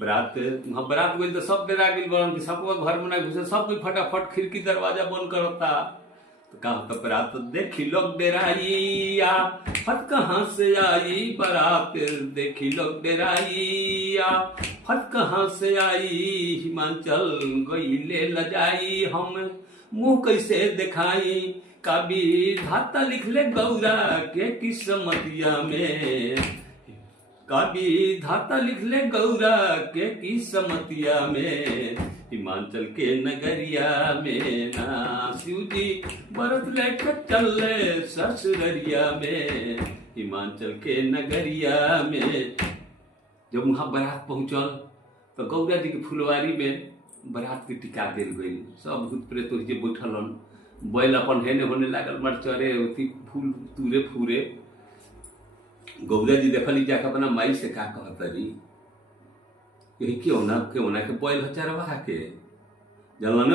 बरात वहाँ बरात गई तो सब डरा गई बड़न कि सबको घर में ना घुसे, सब कोई फटाफट खिड़की दरवाजा बंद करता। तो कहा तो बरात देखी लोग डेराइया, फट कहाँ से आई बरात, देखी लोग डेराइया, फट कहाँ से आई, हिमाचल गई ले लजाई, हम मुंह कैसे दिखाई, कबीर धाता लिख ले गौरा के किस्मतिया में, कबीर धाता लिख ले गौरा के किस्मतिया में, हिमाचल के नगरिया में ना शिव जी बरत लेकर चल ससुररिया में, हिमाचल के नगरिया में। जब वहाँ बारात पहुँचल तो गौरा जी के फुलवारी में बारात के टिका दिल गई। सब भूत प्रेत जे बैठलन, बैल अपन हेने होने लागल मरचरे फूल तूरे फूरे। गौरा जी देखली जाके अपना माई से का कहतरी, यही क्यों ना के बैल चरवा के जलन